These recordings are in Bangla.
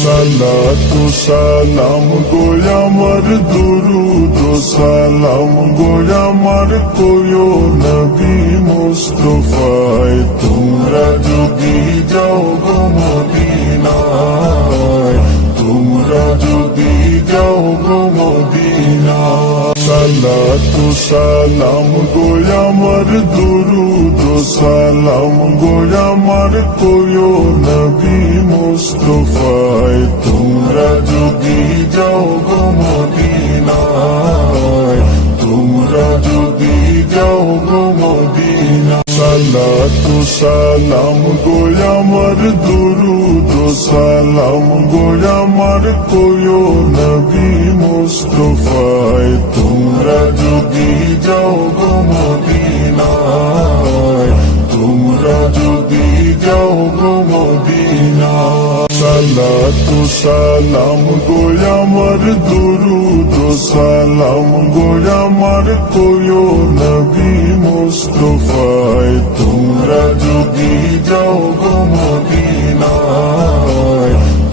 সালাতু সালাম গো আমার দুরুদ ও সালাম গো আমার কোয়ো নবী মুস্তাফায় তোমরা যদি যাও গো মদিনায় তোমরা যদি যাও গো মদিনায় সালাতু সালাম গো আমার দুরুদ ও সালাম গো আমার কোয়ো নবী মুস্তাফায় তোমরা যদি যাও গো মদিনায় তোমরা যদি যাও গো মদিনায় সালাতু সালাম গো আমার দুরুদ ও সালাম গো আমার কোয়ো নবী মুস্তাফায় তোমরা যদি যাও গো মদিনায় তোমরা যদি যাও গো মদিনায় সালাতু সালাম গো আমার দুরুদ ও সালাম গো আমার কোয়ো নবী মুস্তাফায় তোমরা যদি যাও গো মদিনায়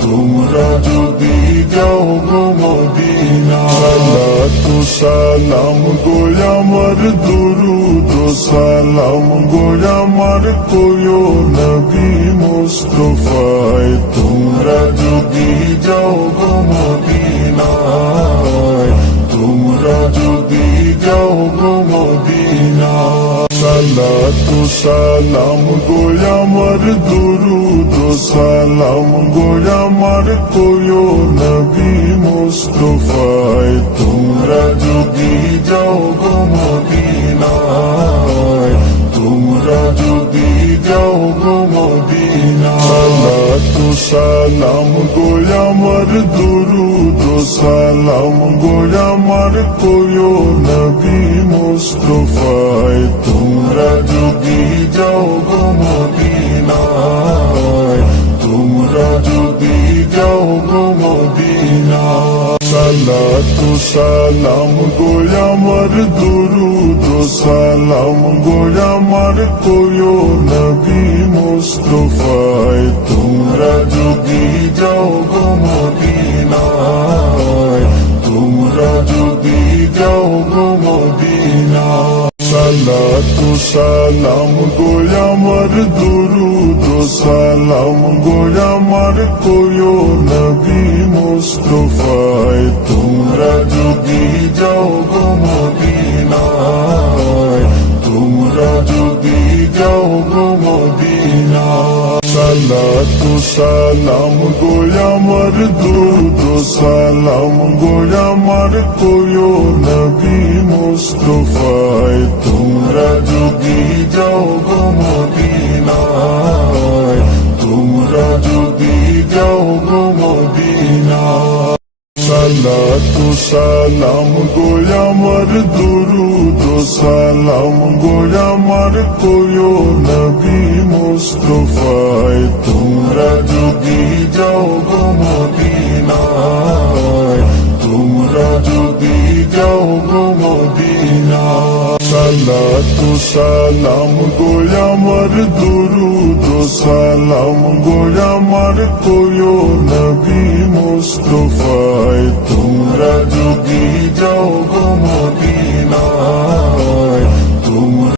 তোমরা যদি যাও গো মদিনায় সালাতু সালাম গো আমার দুরুদ ও সালাম গো আমার কোয়ো নবী মুস্তাফায় তোমরা যদি যাও গো মদিনায় তোমরা যদি যাও গো মদিনায় সালাতু সালাম গো আমার দুরুদ ও সালাম গো আমার কোয়ো নবী মুস্তাফায় তোমরা যদি যাও গো মদিনায় তোমরা যদি যাও গো মদিনায় সালাতু সালাম গো আমার দুরুদ ও সালাম গো আমার কোয়ো নবী মুস্তাফায় তোমরা যদি যাও গো মদিনায় তোমরা যদি যাও গো মদিনায় সালাতু সালাম গো আমার দুরুদ ও সালাম গো আমার কোয়ো নবী মুস্তাফায় তোমরা যদি যাও গো মদিনায় তোমরা যদি যাও গো মদিনায় সালাতু সালাম গো আমার দুরুদ ও সালাম গো আমার কোয়ো নবী মুস্তাফায় তোমরা যদি যাও গো মদিনায় তোমরা যদি যাও গো মদিনায় সালাতু সালাম গো আমার দুরুদ ও সালাম গো আমার কোয়ো নবী মুস্তাফায় তোমরা যদি যাও গো মদিনায় তোমরা যদি যাও গো মদিনায় সালাতু সালাম গো আমার দুরুদ ও সালাম গো আমার কোয়ো নবী মুস্তাফায় তোমরা যদি যাও গো মদিনায় তোমরা যদি যাও গো মদিনায় সালাতু সালাম গো আমার দুরুদ ও সালাম গো আমার কোয়ো নবী মুস্তাফায় তোমরা যদি যাও গো মদিনায়